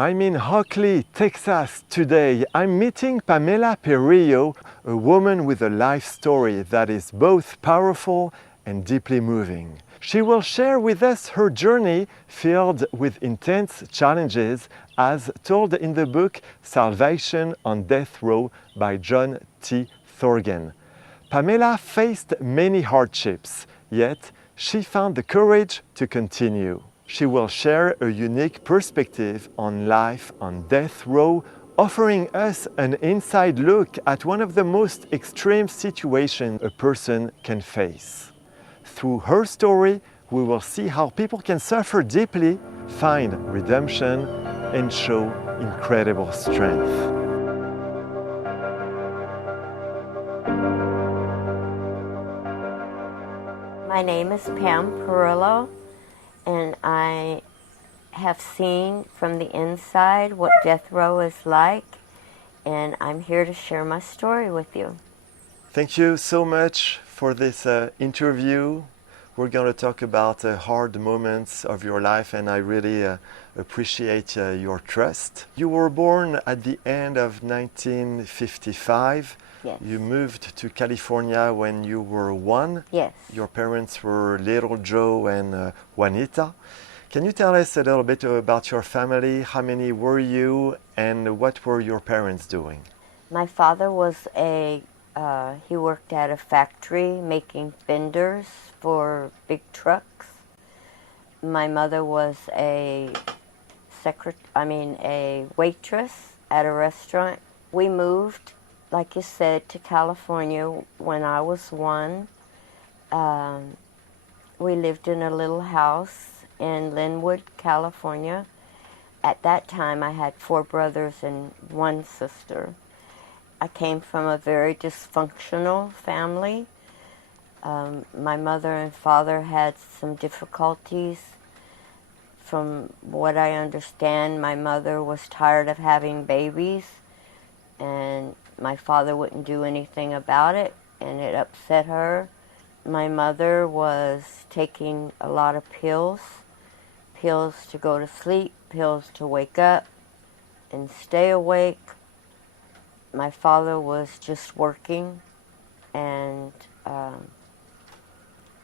I'm in Hockley, Texas today. I'm meeting Pamela Perillo, a woman with a life story that is both powerful and deeply moving. She will share with us her journey filled with intense challenges as told in the book Salvation on Death Row by John T. Thorgan. Pamela faced many hardships, yet she found the courage to continue. She will share a unique perspective on life on death row, offering us an inside look at one of the most extreme situations a person can face. Through her story, we will see how people can suffer deeply, find redemption, and show incredible strength. My name is Pam Perillo, and I have seen from the inside what death row is like, and I'm here to share my story with you. Thank you so much for this interview. We're going to talk about hard moments of your life, and I really appreciate your trust. You were born at the end of 1955. Yes. You moved to California when you were 1. Yes. Your parents were Little Joe and Juanita. Can you tell us a little bit about your family? How many were you, and what were your parents doing? My father was he worked at a factory making fenders for big trucks. My mother was a waitress at a restaurant. We moved, like you said, to California when I was 1. We lived in a little house in Linwood, California. At that time, I had 4 brothers and 1 sister. I came from a very dysfunctional family. My mother and father had some difficulties. From what I understand, my mother was tired of having babies, and my father wouldn't do anything about it, and it upset her. My mother was taking a lot of pills to go to sleep, pills to wake up and stay awake. My father was just working, and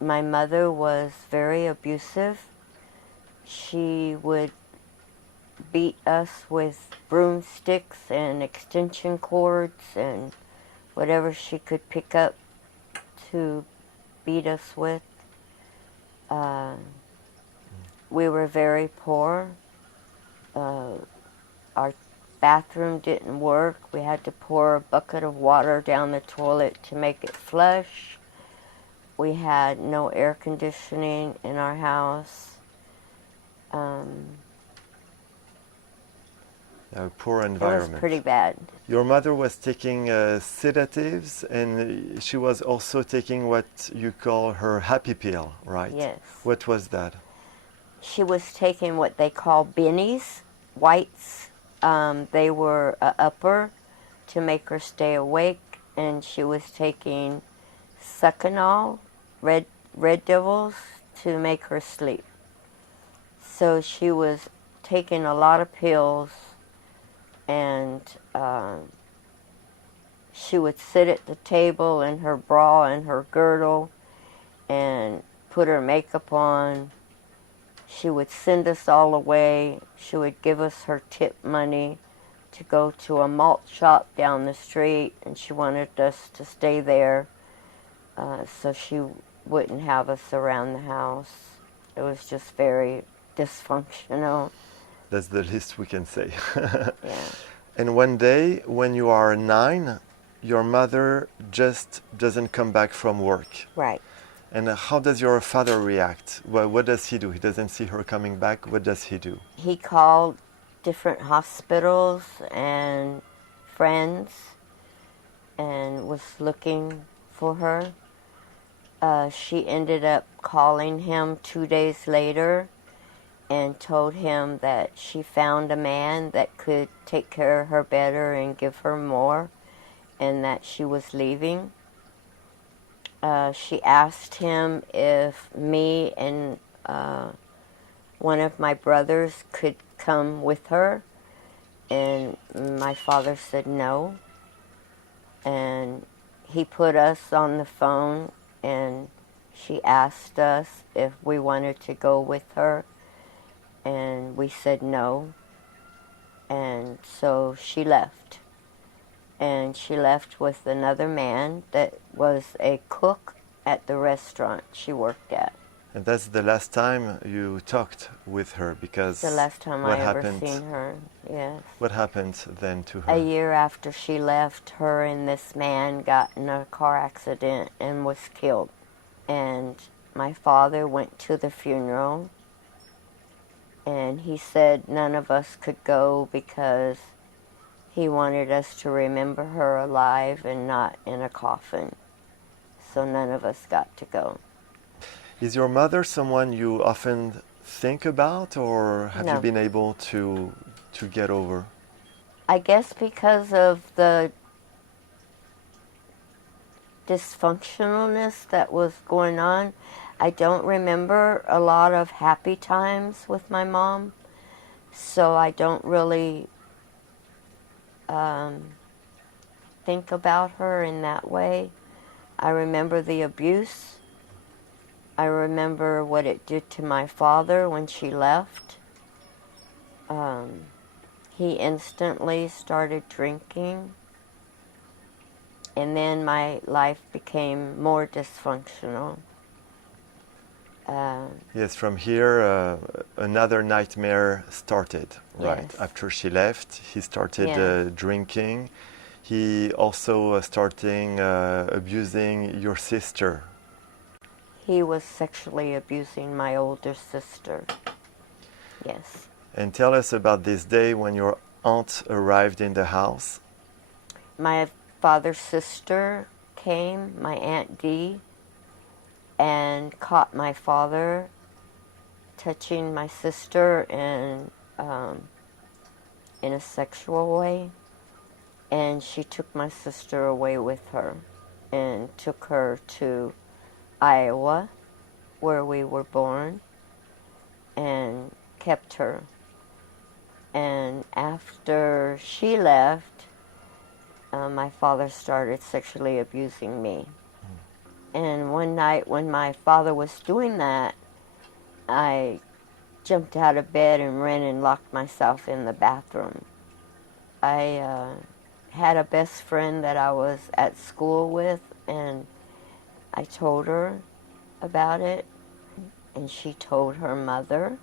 my mother was very abusive. She would beat us with broomsticks and extension cords and whatever she could pick up to beat us with. We were very poor. Our bathroom didn't work. We had to pour a bucket of water down the toilet to make it flush. We had no air conditioning in our house. A poor environment. It was pretty bad. Your mother was taking sedatives, and she was also taking what you call her happy pill, right? Yes. What was that? She was taking what they call bennies, whites. They were upper to make her stay awake, and she was taking Succanol, red devils, to make her sleep. So she was taking a lot of pills, and she would sit at the table in her bra and her girdle and put her makeup on. She would send us all away. She would give us her tip money to go to a malt shop down the street, and she wanted us to stay there so she wouldn't have us around the house. It was just very dysfunctional. That's the least we can say. Yeah. And one day, when you are 9, your mother just doesn't come back from work. Right. And how does your father react? What does he do? He doesn't see her coming back. What does he do? He called different hospitals and friends and was looking for her. She ended up calling him 2 days later and told him that she found a man that could take care of her better and give her more, and that she was leaving. She asked him if me and one of my brothers could come with her And my father said no. And he put us on the phone, and she asked us if we wanted to go with her, and we said no. And so she left. And she left with another man that was a cook at the restaurant she worked at. And that's the last time you talked with her, because The last time what I ever happened? seen her, yes. What happened then to her? A year after she left, her and this man got in a car accident and was killed. And my father went to the funeral, and he said none of us could go because he wanted us to remember her alive and not in a coffin. So none of us got to go. Is your mother someone you often think about, or have you No. been able to get over? I guess because of the dysfunctionalness that was going on, I don't remember a lot of happy times with my mom, so I don't really think about her in that way. I remember the abuse. I remember what it did to my father when she left. He instantly started drinking, and then my life became more dysfunctional. Yes, from here another nightmare started, right? Yes. After she left, he started Yes. drinking. He also starting abusing your sister. He was sexually abusing my older sister. Yes. And tell us about this day when your aunt arrived in the house. My father's sister came, my Aunt Dee, and caught my father touching my sister in a sexual way. And she took my sister away with her and took her to Iowa, where we were born, and kept her. And after she left, my father started sexually abusing me. And one night when my father was doing that, I jumped out of bed and ran and locked myself in the bathroom. I had a best friend that I was at school with, and I told her about it, and she told her mother,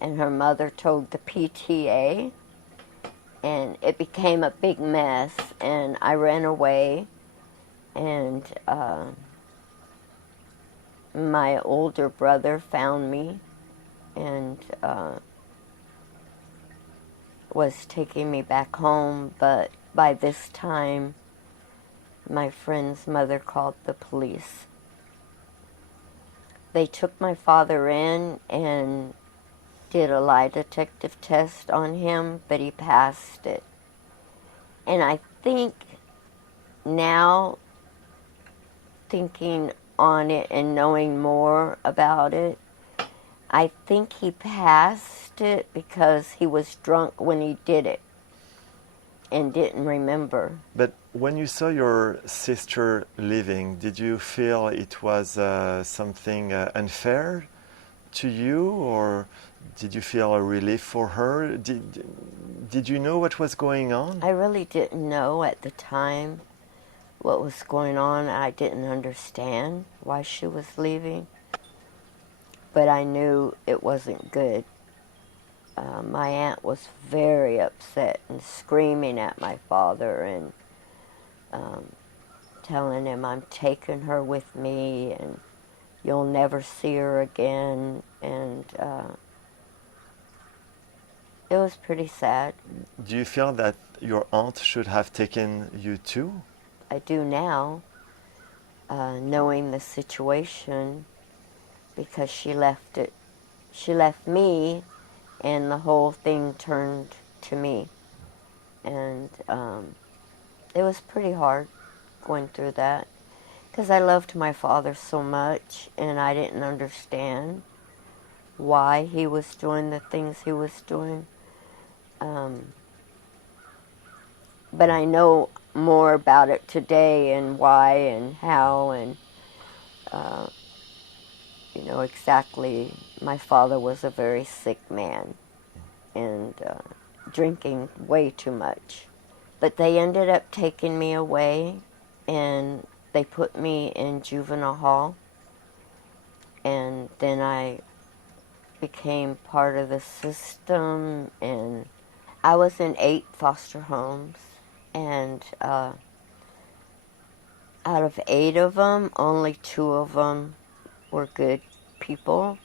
and her mother told the PTA, and it became a big mess, and I ran away, and my older brother found me and was taking me back home, but by this time my friend's mother called the police. They took my father in and did a lie detective test on him, but he passed it. And I think now, thinking on it and knowing more about it, I think he passed it because he was drunk when he did it and didn't remember. But when you saw your sister leaving, did you feel it was something unfair to you, or did you feel a relief for her? Did you know what was going on? I really didn't know at the time what was going on. I didn't understand why she was leaving, but I knew it wasn't good. My aunt was very upset and screaming at my father and telling him I'm taking her with me and you'll never see her again. And it was pretty sad. Do you feel that your aunt should have taken you too? I do now, knowing the situation, because she left it. She left me, and the whole thing turned to me. And it was pretty hard going through that, because I loved my father so much, and I didn't understand why he was doing the things he was doing. but I know more about it today and why and how and exactly. My father was a very sick man and drinking way too much. But they ended up taking me away and they put me in juvenile hall, and then I became part of the system, and I was in 8 foster homes, and out of 8 of them, only 2 of them were good people.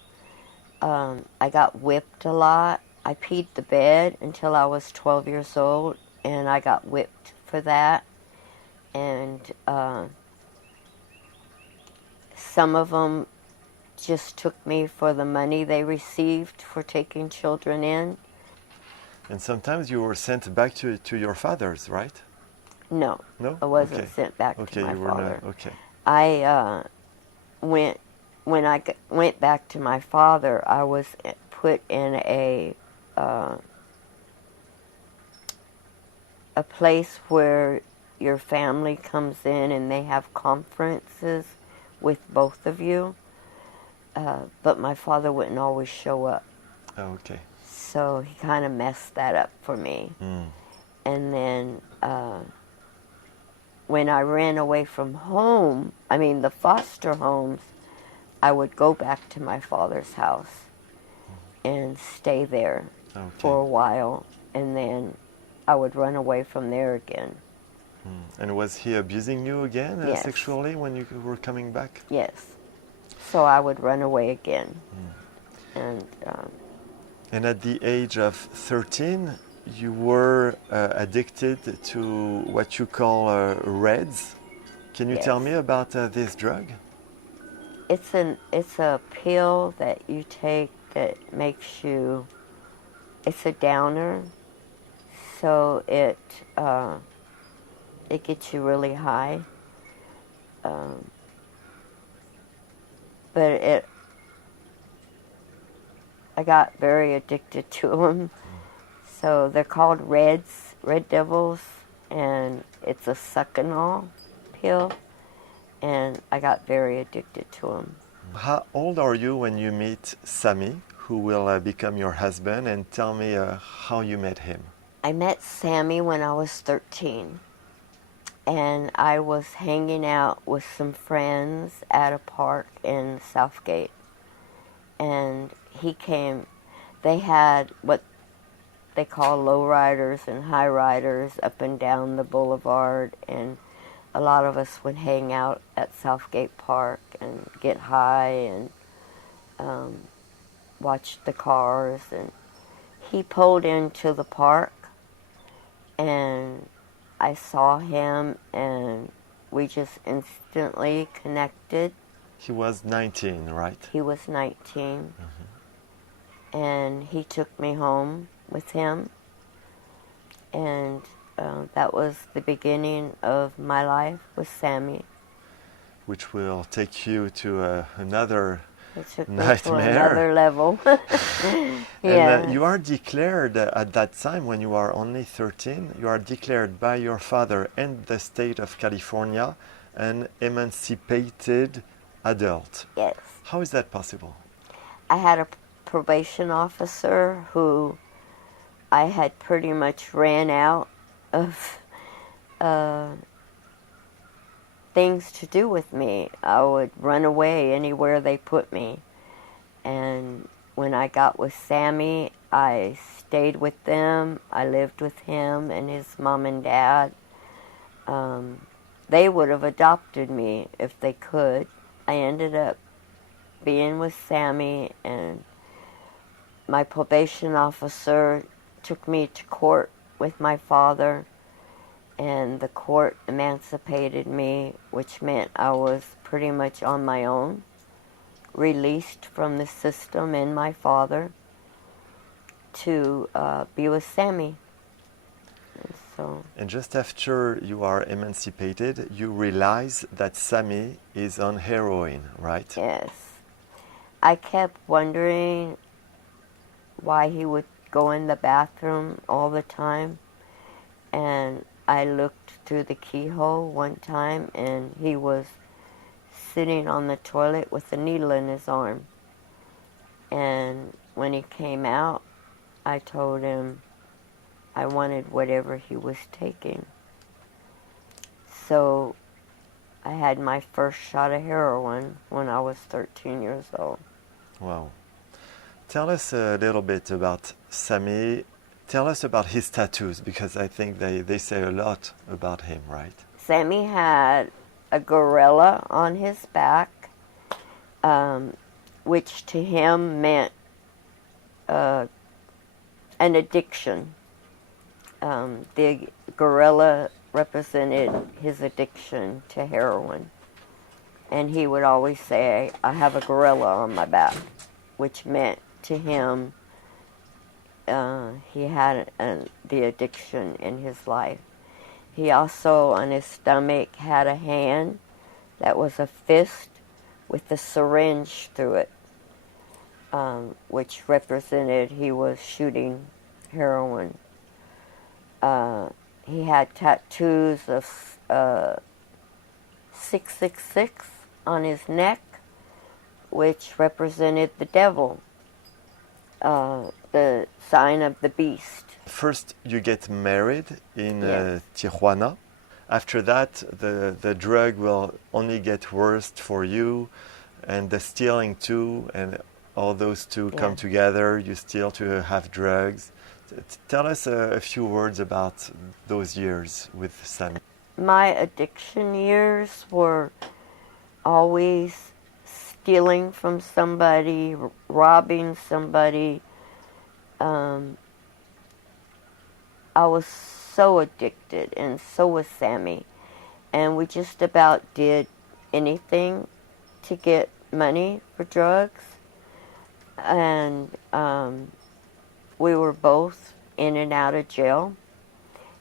I got whipped a lot. I peed the bed until I was 12 years old, and I got whipped for that. And some of them just took me for the money they received for taking children in. And sometimes you were sent back to your father's, right? No, No? I wasn't Okay. sent back to Okay, my you were father. not. Okay. I went when I went back to my father. I was put in a place where your family comes in and they have conferences with both of you. But my father wouldn't always show up. Oh, okay. So he kind of messed that up for me. Mm. And then when I ran away from home, the foster homes, I would go back to my father's house and stay there for a while. And then I would run away from there again. And was he abusing you again Yes. sexually when you were coming back? Yes. So I would run away again. And at the age of 13, you were addicted to what you call Reds. Can you tell Yes. me about this drug? It's a pill that you take that makes you. It's a downer, so it gets you really high. But I got very addicted to them. So they're called Red Devils, and it's a succinol pill, and I got very addicted to them. How old are you when you meet Sammy, who will become your husband, and tell me how you met him? I met Sammy when I was 13, and I was hanging out with some friends at a park in Southgate, and he came. They had what they call lowriders and high riders up and down the boulevard, and a lot of us would hang out at Southgate Park and get high and watch the cars. And he pulled into the park, and I saw him, and we just instantly connected. He was 19, right? He was 19, and he took me home with him, and that was the beginning of my life with Sammy. Which will take you to another It took me nightmare. to another level. And you are declared at that time, when you are only 13, you are declared by your father and the state of California an emancipated adult. Yes. How is that possible? I had a probation officer who I had pretty much ran out of things to do with me. I would run away anywhere they put me. And when I got with Sammy, I stayed with them. I lived with him and his mom and dad. They would have adopted me if they could. I ended up being with Sammy, and my probation officer took me to court with my father, and the court emancipated me, which meant I was pretty much on my own, released from the system and my father to be with Sammy. And just after you are emancipated, you realize that Sammy is on heroin, right? Yes. I kept wondering why he would go in the bathroom all the time, and I looked through the keyhole one time and he was sitting on the toilet with a needle in his arm. And when he came out, I told him I wanted whatever he was taking. So I had my first shot of heroin when I was 13 years old. Wow. Tell us a little bit about Sammy. Tell us about his tattoos, because I think they say a lot about him, right? Sammy had a gorilla on his back, which to him meant an addiction. The gorilla represented his addiction to heroin. And he would always say, I have a gorilla on my back, which meant to him he had the addiction in his life. He also, on his stomach, had a hand that was a fist with a syringe through it, which represented he was shooting heroin. He had tattoos of 666 on his neck, which represented the devil, the sign of the beast. First, you get married in Yes. Tijuana. After that, the drug will only get worse for you, and the stealing too, and all those two come Yeah. together. You steal to have drugs. Tell us a few words about those years with Sammy. My addiction years were always stealing from somebody, robbing somebody. I was so addicted, and so was Sammy. And we just about did anything to get money for drugs. And we were both in and out of jail.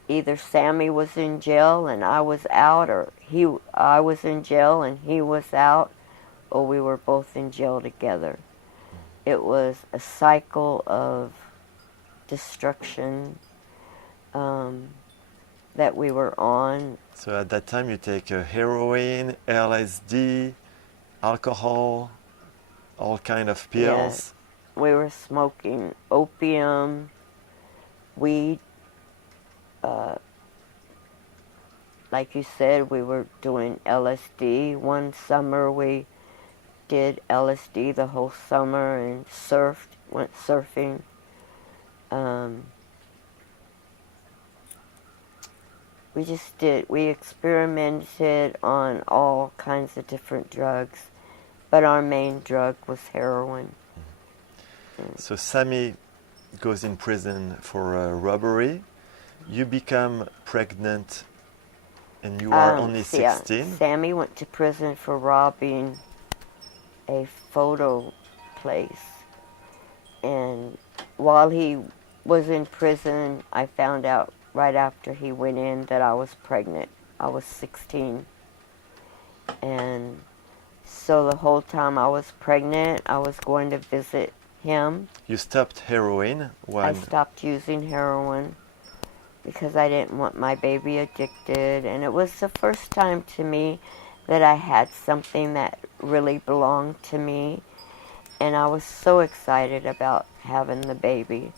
Either Sammy was in jail and I was out, or I was in jail and he was out, or we were both in jail together. It was a cycle of destruction that we were on. So at that time, you take heroin, LSD, alcohol, all kind of pills. We were smoking opium, weed. Like you said, we were doing LSD. One summer we did LSD the whole summer and went surfing. We experimented on all kinds of different drugs, but our main drug was heroin. So Sammy goes in prison for a robbery. You become pregnant and you are only 16. Sammy went to prison for robbing a photo place. And while he was in prison, I found out right after he went in that I was pregnant. I was 16. And so the whole time I was pregnant, I was going to visit him. You stopped heroin when... I stopped using heroin because I didn't want my baby addicted. And it was the first time to me that I had something that really belonged to me. And I was so excited about having the baby.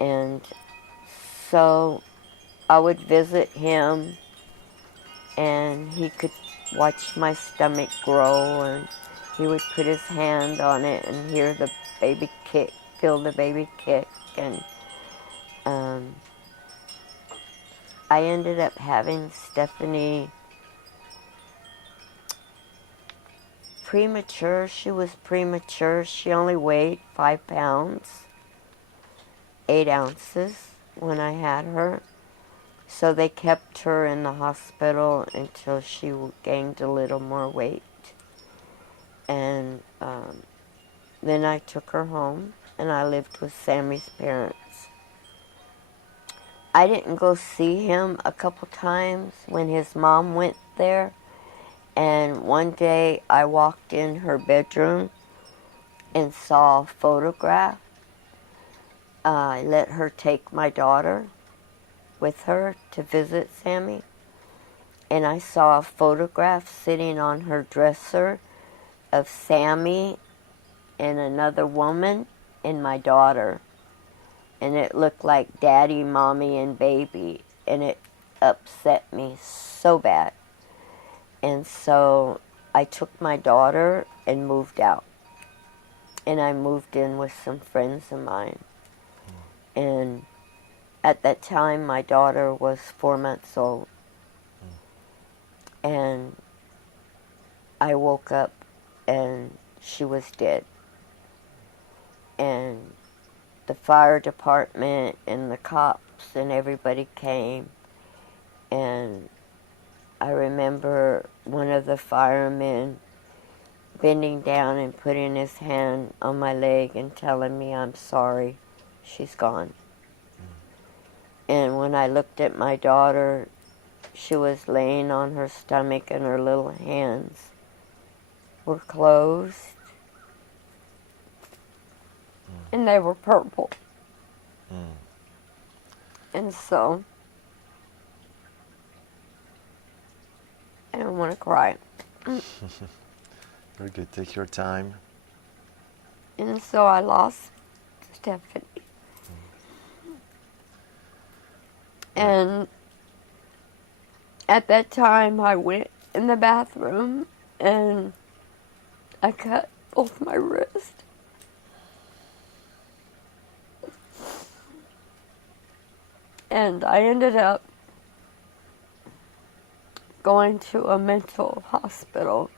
And so I would visit him and he could watch my stomach grow, and he would put his hand on it and hear the baby kick, feel the baby kick. And I ended up having Stephanie premature. She was premature. She only weighed 5 pounds, 8 ounces when I had her. So they kept her in the hospital until she gained a little more weight. And then I took her home and I lived with Sammy's parents. I didn't go see him a couple times when his mom went there. And one day I walked in her bedroom and saw a photograph. I let her take my daughter, with her to visit Sammy, and I saw a photograph sitting on her dresser of Sammy and another woman and my daughter, and it looked like Daddy, Mommy, and Baby, and it upset me so bad. And so I took my daughter and moved out, and I moved in with some friends of mine. And at that time, my daughter was 4 months old, and I woke up and she was dead. And the fire department and the cops and everybody came, and I remember one of the firemen bending down and putting his hand on my leg and telling me, "I'm sorry, she's gone." And when I looked at my daughter, she was laying on her stomach and her little hands were closed, and they were purple. And so I don't want to cry. Very good. Take your time. And so I lost Stephanie. And at that time, I went in the bathroom and I cut both my wrists. And I ended up going to a mental hospital.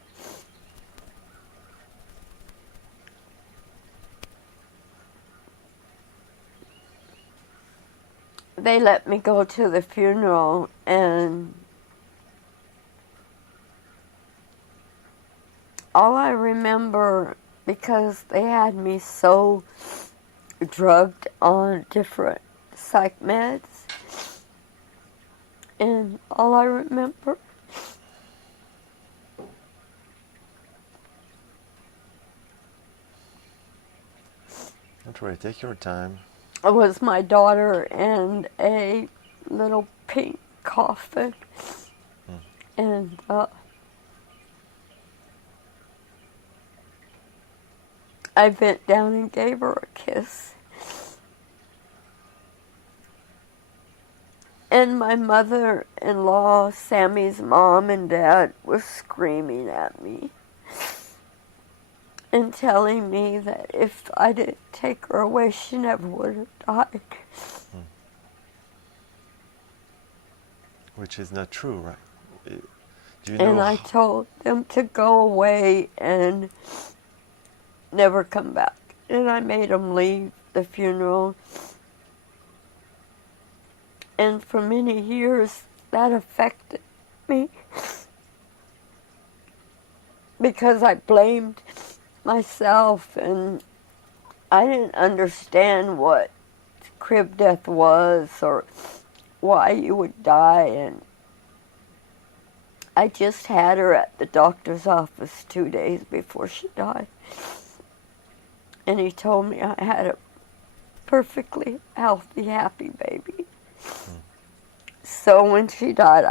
They let me go to the funeral, and all I remember, because they had me so drugged on different psych meds, and all I remember Don't worry, take your time. was my daughter and a little pink coffin. And I bent down and gave her a kiss. And my mother-in-law, Sammy's mom and dad, was screaming at me and telling me that if I didn't take her away, she never would have died. Which is not true, right? Do you And know? I told them to go away and never come back. And I made them leave the funeral. And for many years, that affected me because I blamed myself, and I didn't understand what crib death was or why you would die. And I just had her at the doctor's office 2 days before she died, and he told me I had a perfectly healthy, happy baby. So when she died,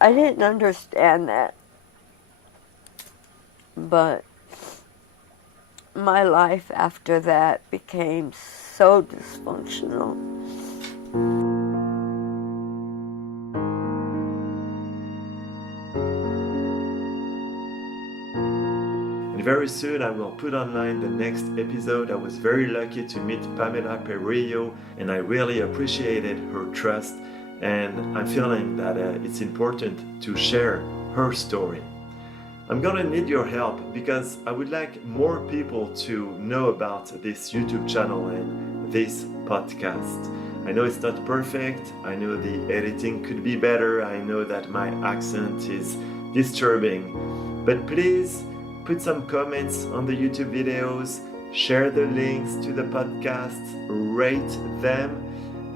I didn't understand that. But my life after that became so dysfunctional. And very soon I will put online the next episode. I was very lucky to meet Pamela Perillo, and I really appreciated her trust, and I'm feeling that it's important to share her story. I'm gonna need your help because I would like more people to know about this YouTube channel and this podcast. I know it's not perfect, I know the editing could be better, I know that my accent is disturbing, but please put some comments on the YouTube videos, share the links to the podcasts, rate them,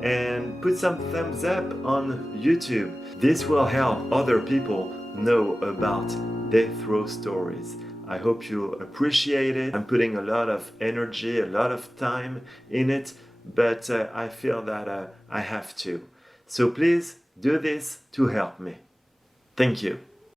and put some thumbs up on YouTube. This will help other people know about death row stories. I hope you appreciate it. I'm putting a lot of energy, a lot of time in it, but I feel that I have to. So please do this to help me. Thank you.